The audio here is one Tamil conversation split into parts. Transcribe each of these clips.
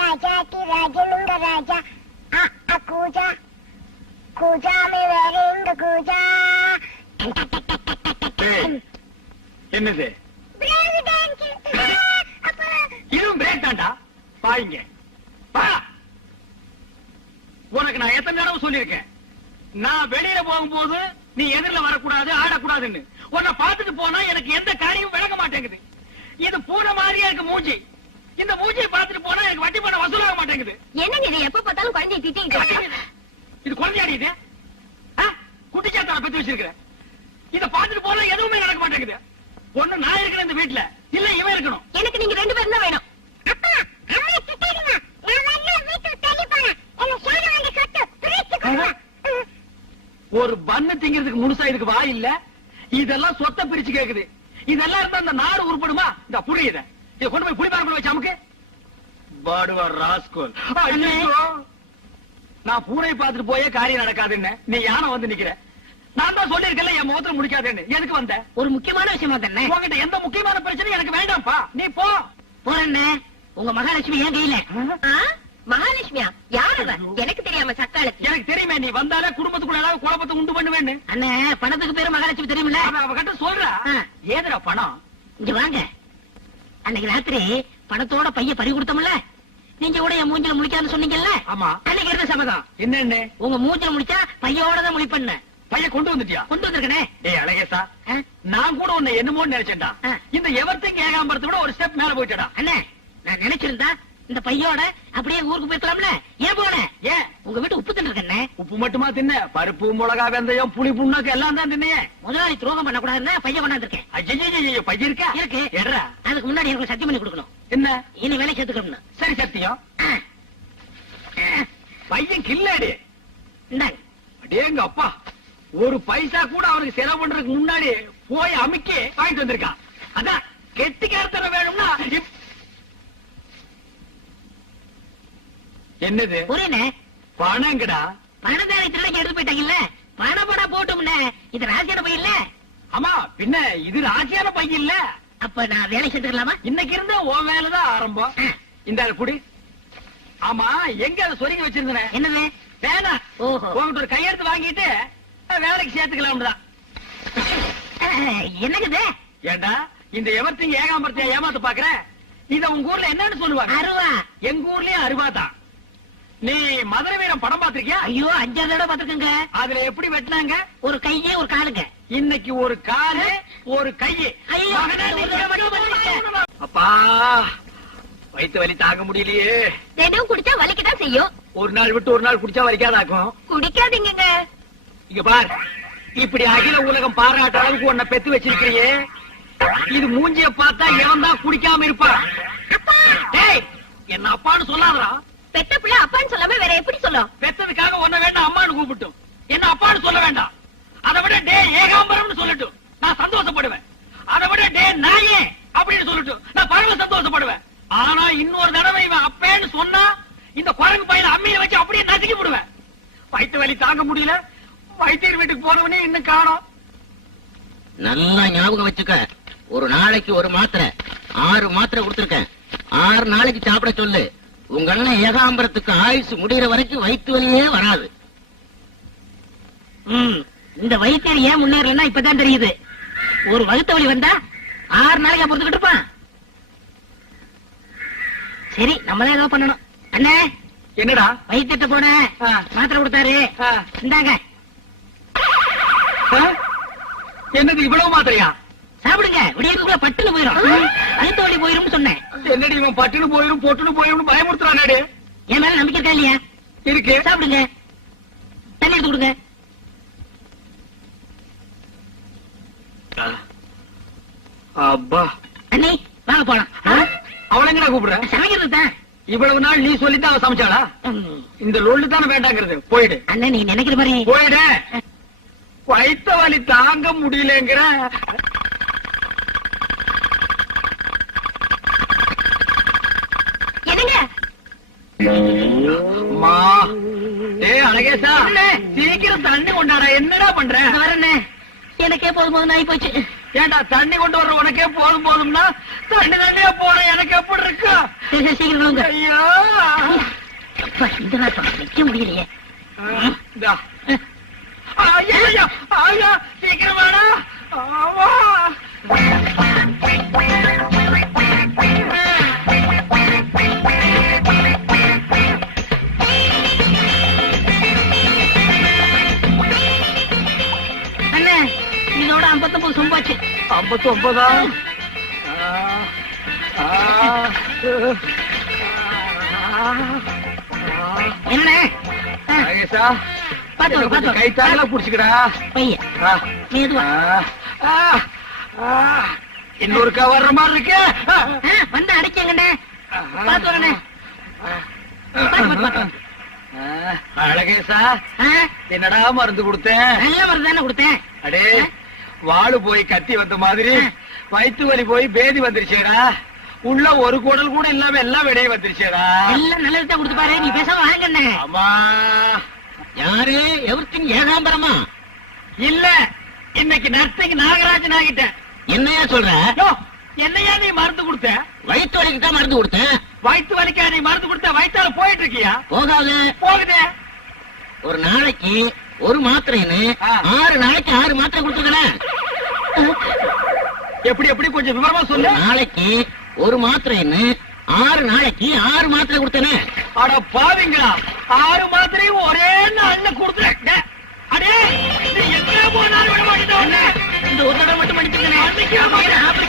ராஜாக்கு ராஜலுங்க ராஜா. கூஜா. கூஜாமி வேற எங்க கூஜா. என்னது? இதுவும் பிரேக் தாண்டா பாயிங்க பா உனக்கு நான் எத்தனை தடவை சொல்லியிருக்கேன். நான் வெளியில போகும்போது நீ எதிரில வரக்கூடாது ஆடக்கூடாதுன்னு. உன்னை பார்த்துட்டு போனா எனக்கு எந்த காரியமும் விளங்க மாட்டேங்குது. இது பூனை மாதிரியா இருக்கு மூஞ்சி. இந்த மூஞ்சியை பார்த்துட்டு போனா எனக்கு வட்டி பணம் வசூலாக மாட்டேங்குது. என்னங்க இது? எப்ப பார்த்தாலும் குழந்தைய திட்டிட்டு இது குழந்தையாடி இது? குட்டிச்சாத்தான பத்தி வச்சிருக்கிற. இத பார்த்துட்டு போனா எதுவுமே நடக்க மாட்டேங்குது. ஒண்ணு நான் இருக்கிறேன் இந்த வீட்டுல இல்ல இவன் இருக்கணும். எனக்கு நீங்க ரெண்டு பேரும் தான் வேணும். ஒரு பண்ணு திங்கிறதுக்கு முழுசா இதுக்கு வா இல்ல. இதெல்லாம் சொத்த பிரிச்சு கேக்குது. இதெல்லாம் இருந்தா அந்த நாடு உருப்படுமா? இந்த புளி இத கொண்டு போய் புளி பாருக்குள்ள வச்சு அமுக்கு? பாடுவா ராஸ்கோல். நான் பூனை பார்த்துட்டு போயே காரியம் நடக்காதுன்னு. நீ யானை வந்து நிக்கிற. நான் தான் சொல்லிருக்கல என் முகத்துல முடிக்காதுன்னு. எதுக்கு வந்த? ஒரு முக்கியமான விஷயமா தானே? உங்ககிட்ட எந்த முக்கியமான பிரச்சனையும் எனக்கு வேண்டாம்ப்பா. நீ போ. போறேன்னு. உங்க மகாலட்சுமி ஏன் கையில மகாலட்சுமியா? யார் எனக்கு தெரியாம சக்காலத்து. எனக்கு தெரியுமே நீ வந்தாலே குடும்பத்துக்குள்ள ஏதாவது குழப்பத்தை உண்டு பண்ணுவேன்னு. அண்ணே பணத்துக்கு பேரு மகாலட்சுமி தெரியுமில்ல? அவ அவகிட்ட சொல்றா. ஏதுடா பணம்? இங்க வாங்க. அன்னைக்கு ராத்திரி பணத்தோட பைய பறி கொடுத்தோம்ல? நீங்க கூட என் மூஞ்சில முழிக்கான்னு சொன்னீங்கல்ல? ஆமா. அன்னைக்கு இருந்த சபதம் என்னன்னு உங்க மூஞ்சில முடிச்சா பையோட தான் முழிப்பண்ண பையன் கொண்டு வந்துட்டியா? கொண்டு வந்திருக்கனே. ஏய் அழகேசா? நான் கூட உன்னை என்னமோன்னு நினைச்சேன்டா. இந்த எவர்த்திங் ஏகாம்பரத்தை விட ஒரு ஸ்டெப் மேல போயிட்டடா அண்ணே நான் நினைச்சிருந்தா இந்த பையோட அப்படியே ஊருக்கு போயிருக்கலாம்ல ஏன் போன? ஏன்? உங்க வீட்டு உப்பு உப்பு மட்டுமா தின்ன? பருப்பு மிளகா வெந்தயம் புளி புண்ணாக்கு எல்லாம் தான் தின்னையே. முதலாளி துரோகம் பண்ண கூடாதுன்னா பையன் கொண்டாந்துருக்கேன் ஐயோ பையன் இருக்கா இருக்கு. எட்ரா அதுக்கு முன்னாடி எனக்கு சத்தியம் பண்ணி கொடுக்கணும். என்ன? இனி வேலை சேர்த்துக்கணும் சரி சத்தியம். பையன் கில்லாடி. அடேங்க அப்பா. ஒரு பைசா கூட அவனுக்கு செலவு பண்றதுக்கு முன்னாடி போய் அமுக்கி வாங்கிட்டு வந்திருக்கான் அதான் கெட்டிக்காரத்தனம் வேணும்னா இப்- என்னது? பணங்கடா? பணதாரி திருடங்க எடுத்து போயிட்டாங்கல்ல? பணம் பணம் போட்டோம்ல. இது ராசியான பையன் இல்ல ஆமா பின்ன இது ராசியான பையன் இல்ல அப்ப நான் வேலை சேர்த்துக்கலாமா இன்னைக்கு இருந்த உன் வேலைதான் ஆரம்பம். இந்த குடி. ஆமா எங்க அதை சொருகி வச்சிருந்தேன்? என்னது? ஓஹோ. உங்ககிட்ட ஒரு கையெழுத்து வாங்கிட்டு வேலைக்கு சேர்த்துக்கலாம் தான். அஹ், என்னங்குது ஏண்டா இந்த எவர்த்திங்க ஏகாம்பரத்தையா ஏமாத்த பாக்குற இத உங்க ஊர்ல என்னன்னு சொல்லுவாங்க. அருவா. எங்க ஊர்லயும் அருவாதான் நீ மதுரை வீரம் படம் பாத்திருக்கியா ஐயோ அஞ்சாவது தடவை பாத்துக்கோங்க அதுல எப்படி வெட்டினாங்க? ஒரு கையே ஒரு காலுங்க. இன்னைக்கு ஒரு காலு ஒரு கையு? அப்பா வயித்து வலி தாங்க முடியலையே. தினம் குடிச்சா வலிக்கதான் செய்யும். ஒரு நாள் விட்டு ஒரு நாள் குடிச்சா வலிக்காதாக்கும்? குடிக்காதீங்க இங்க பார் இப்படி அகில உலகம் பாராட்ட அளவுக்கு உன்னை பெத்து வச்சிருக்கிறியே. இது மூஞ்சிய பார்த்தா எவன் தான் குடிக்காம இருப்பான். டேய் என்ன அப்பான்னு சொல்லாதடா. பெத்த பிள்ளை அப்பான்னு சொல்லாம வேற எப்படி சொல்லும்? பெத்ததுக்காக உன்னை வேண்டாம் அம்மான்னு கூப்பிட்டும். என்ன அப்பான்னு சொல்ல வேண்டாம். அதை விட டே ஏகாம்பரம்னு சொல்லட்டும். நான் சந்தோஷப்படுவேன். அதை விட டே நாயே அப்படின்னு சொல்லட்டும். நான் பரவ சந்தோஷப்படுவேன். ஆனா இன்னொரு தடவை இவன் அப்பேன்னு சொன்னா இந்த குரங்கு பையில அம்மியை வச்சு அப்படியே நசுக்கி விடுவேன். வயிற்று வலி தாங்க முடியல. வைத்தியர் வீட்டுக்கு போறவனே இன்னும் காணோம். நல்லா ஞாபகம் வச்சுக்க. ஒரு நாளைக்கு ஒரு மாத்திரை. ஆறு மாத்திரை கொடுத்திருக்கேன். ஆறு நாளைக்கு சாப்பிட சொல்லு. உங்க அண்ணன் ஏகாம்பரத்துக்கு ஆயுசு முடியற வரைக்கும் வயிற்று வலியே வராது. இந்த வயிற்று ஏன் முன்னேறலன்னா இப்பதான் தெரியுது. ஒரு வகுத்த வலி வந்தா ஆறு நாளைக்கு பொறுத்துக்கிட்டு இருப்பான். சரி நம்மளே ஏதோ பண்ணணும். அண்ணே என்னடா? வயிற்றுட்ட போனேன் ஆ. மாத்திரை கொடுத்தாரு. இந்தாங்க? என்னது இவ்வளவு மாத்திரையா? சாப்பிடுங்க. விடியதுக்குள்ள பட்டுன்னு போயிடும் வயிற்று வலி போயிரும்னு சொன்னேன். என்னடி இவன் பட்டுன்னு போயிரும் பொட்டுன்னு போயிரும் பயமுறுத்துறானே என் மேல நம்பிக்கை இருக்கா இல்லையா? இருக்கு. சாப்பிடுங்க. தண்ணி எடுத்து கொடுங்க. அப்பா. அண்ணி வாங்க போலாம். அவளை எங்கடா கூப்பிடுற? சமைக்கிறது தான். இவ்வளவு நாள் நீ சொல்லித்தான் அவ சமைச்சாளா? இந்த லொல்லு தானே வேண்டாங்கிறது. போயிடு. அண்ணன் நீ நினைக்கிற மாதிரி. போயிடு. வயித்த வலி தாங்க முடியலங்கிற என்னங்க அம்மா டேய் அழகேசா. சீக்கிரம் தண்ணி கொண்டாடா. என்னடா பண்ற? எனக்கே போதும் போதும் ஆகி போச்சு ஏண்டா தண்ணி கொண்டு வர்ற உனக்கே போதும் போதும்னா? தண்ணி தண்ணியா போற எனக்கு எப்படி இருக்கு? சீக்கிரம் ஐயோ. இந்த நாட்டம் வைக்க முடியலையே. சீக்கிரம் வாடா. ஆமா. ஐம்பத்தொன்பது சொம்பாச்சு ஐம்பத்தி ஒன்பதா பாத்து பாத்து. கை தாங்களா புடிச்சுக்கடா. பையன். மெதுவா இன்னொருக்கா வர்ற மாதிரி இருக்கு. வந்து அடைக்கங்கண்ணே. பாத்து. அழகேசா என்னடா மருந்து கொடுத்தேன்? நல்ல மருந்து தானே கொடுத்தேன். அடே வாளு போய் கத்தி வந்த மாதிரி. வயித்து வலி போய் பேதி வந்துருச்சேடா. உள்ள ஒரு குடல் கூட இல்லாம எல்லாம் வெளியே வந்துருச்சேடா. எல்லாம் நல்லது தான் கொடுத்து பாரு. நீ பேசாம வாங்கண்ணே ஆமா. யாரு? எவர்த்தின் ஏகாம்பரமா? இல்ல. இன்னைக்கு நர்த்தங்க நாகராஜன் ஆகிட்டேன் என்னையா சொல்ற? என்னையா நீ மருந்து கொடுத்த? வயிற்று வலிக்கு தான் மருந்து கொடுத்தேன் வயித்து வலிக்கா நீ மருந்து கொடுத்த? வயித்தால போயிட்டு இருக்கியா? போகாது. போகுதே. ஒரு நாளைக்கு ஒரு மாத்திரைன்னு. ஆறு நாளைக்கு ஆறு மாத்திரை கொடுத்துக்கிறேன் எப்படி எப்படி? கொஞ்சம் விவரமா சொல்லு. நாளைக்கு ஒரு மாத்திரைன்னு ஆறு நாளைக்கு ஆறு மாத்திரை கொடுத்தேனே. அட பாவிங்களா. ஆறு மாத்திரையும் ஒரே நாள்ல கொடுத்துட்ட அடே எத்தனை போனாலும் விட மாட்டேன் இந்த ஒரு தடவை மட்டும் மன்னிச்சுக்கண்ணே ஆப்பிரிக்கா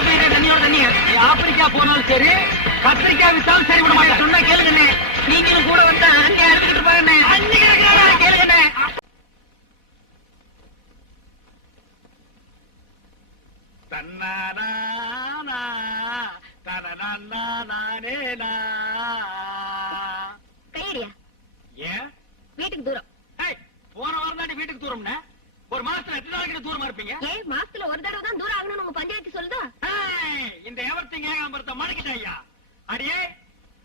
போயிடுறேன் தண்ணியோட தண்ணியா ஆப்பிரிக்கா போனாலும் சரி கத்திரிக்காய் வித்தாலும் சரி விட மாட்டேன். சொன்னா கேளுங்கண்ணே. நீங்களும் கூட வந்தா அங்கே அறுத்துக்கிட்டு பாருண்ணே கேளுங்கண்ணே தன்னானா தனநானேனா கையடியா ஏன் வீட்டுக்கு தூரம். போன வாரம் தாண்டி வீட்டுக்கு தூரம்னா? ஒரு மாசத்துல எத்தனை நாளைக்கு தூரமா இருப்பீங்க? ஏன் மாசத்துல ஒரு தடவை தான் தூரம் ஆகணும்னு உங்க பஞ்சாயத்து சொல்லுதா? இந்த எவர்த்திங்க ஏகாம்பரத்தை மடக்கிட்ட ஐயா. அடியே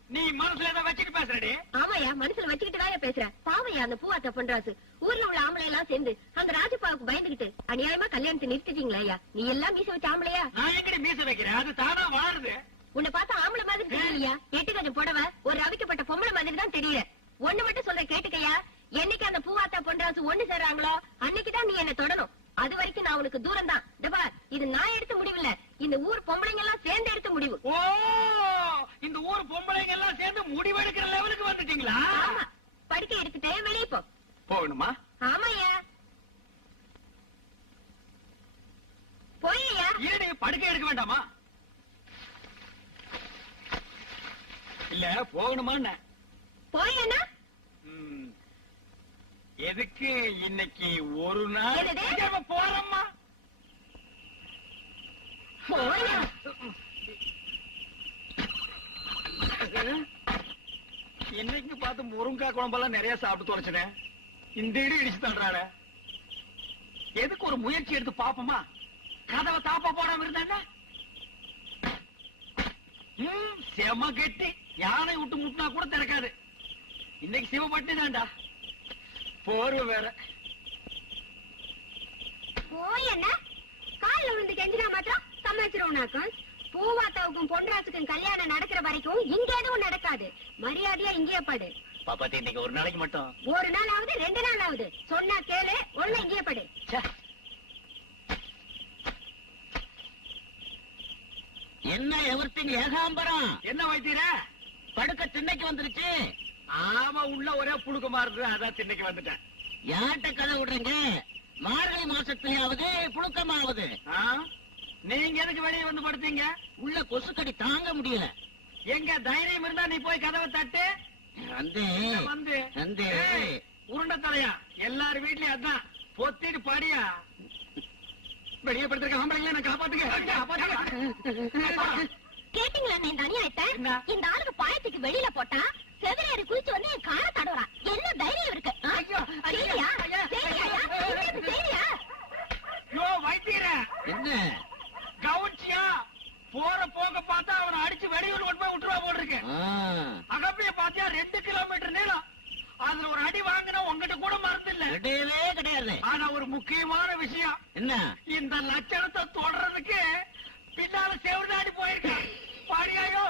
நீ மனசுல ஏதோ வச்சுட்டு பேசுறடி. ஆமாயா மனசுல வச்சுக்கிட்டு தான் பேசுறேன். பாவையா அந்த பூவாத்த பண்றாசு ஊர்ல உள்ள ஆம்பளை எல்லாம் சேர்ந்து அந்த ராஜப்பாவுக்கு பயந்துகிட்டு அநியாயமா கல்யாணத்தை நிறுத்திட்டீங்களா ஐயா. நீ எல்லாம் மீச வச்ச ஆம்பளையா? நான் எங்கடி மீச வைக்கிறேன்? அது தானா வளருது உன்னை பார்த்தா ஆம்பளை மாதிரி தெரியலையா எட்டு கொஞ்சம் புடவை ஒரு அவிக்கப்பட்ட பொம்பளை மாதிரி தான் தெரியல. ஒண்ணு மட்டும் சொல்ற கேட்டுக்கையா என்னைக்கு அந்த பூவாத்தா பொன்ராசு ஒண்ணு சேர்றாங்களோ அன்னைக்குதான் நீ என்ன தொடணும். அது வரைக்கும் நான் உனக்கு தூரம் தான் இது நான் எடுத்த முடிவு இல்ல இந்த ஊர் பொம்பளைங்க எல்லாம் சேர்ந்து எடுத்த முடிவு. ஓ இந்த ஊர் பொம்பளைங்க எல்லாம் சேர்ந்து முடிவெடுக்கிற லெவலுக்கு வந்துட்டீங்களா? படுக்கை எடுத்துட்டே வெளியே போ. போகணுமா? ஆமாய்யா. போய்யா. இருடி படுக்கை எடுக்க வேண்டாமா? இல்ல போகணுமா போயேனா. எதுக்கு இன்னைக்கு ஒரு நாள் போறோம்மா? போயா. என்னைக்கு பார்த்து முருங்கா குழம்பெல்லாம் நிறைய சாப்பிட்டு தொலைச்சினேன் இந்த இடி இடிச்சு தள்ளுறாள எதுக்கு ஒரு முயற்சி எடுத்து பாப்போமா கதவை தாப்பா போடாம இருந்தாங்க செம கெட்டி. யானை விட்டு முட்டினா கூட திறக்காது. இன்னைக்கு சிவப்பட்டு தான்டா. போர்வ வேற. போய் என்ன? கால்ல விழுந்து கெஞ்சினா மாத்திரம் சமாளிச்சிருவோம்னாக்கும் பூவாத்தாவுக்கும் பொன்ராசுக்கும் கல்யாணம் நடக்கிற வரைக்கும் இங்க எதுவும் நடக்காது. மரியாதையா இங்கேயே படு. பாப்பாத்தி இன்னைக்கு ஒரு நாளைக்கு மட்டும். ஒரு நாள் ஆகுது ரெண்டு நாள் ஆகுது சொன்னா கேளு ஒண்ணு இங்கேயே படு. என்ன எவர்த்தின் ஏகாம்பரம்? என்ன வைத்தீர படுக்க திண்ணைக்கு வந்துருச்சு. ஆமா உள்ள ஒரே புழுக்கமா இருக்கு அதான் திண்ணைக்கு வந்துட்டேன். யார்கிட்ட கதை விடுறீங்க? மார்கழி மாசத்துலயாவது புழுக்கமாவது. ஆ? நீங்க எதுக்கு வெளியே வந்து படுத்தீங்க? உள்ள கொசுக்கடி தாங்க முடியல. எங்க தைரியம் இருந்தா நீ போய் கதவை தட்டு. வந்து. வந்து உருண்டை தலையா? எல்லார் வீட்லயும் அதான். பொத்திட்டு படியா? வெளியே படுத்திருக்க ஆம்பளைங்கள என்ன காப்பாத்துங்க காப்பாத்துங்க கேட்டீங்களா அநியாயத்தை? என்ன? இந்த ஆளுக்கு பாயத்துக்கு வெளியில போட்டா செவிலியர் குளிச்சு வந்து என் காலை தடவுறான் என்ன தைரியம் இருக்கு? ஐயோ? இன்னைக்கு செய்தியா? யோ வைத்தீர என்ன? கவுன்சியா போற போக பார்த்தா அவனை அடிச்சு வெளியூர் கொண்டு போய் விட்டுருவா போல் இருக்கு ஆ, அகப்பிய பாத்தியா ரெண்டு கிலோமீட்டர் நீளம். அதுல ஒரு அடி வாங்கினா உங்ககிட்ட கூட மறந்து இல்ல. கிடையவே கிடையாது. ஆனா ஒரு முக்கியமான விஷயம். என்ன? இந்த லட்சணத்தை தொடர்றதுக்கு பின்னால செவிடாடி போயிருக்கான். பாடியாயோ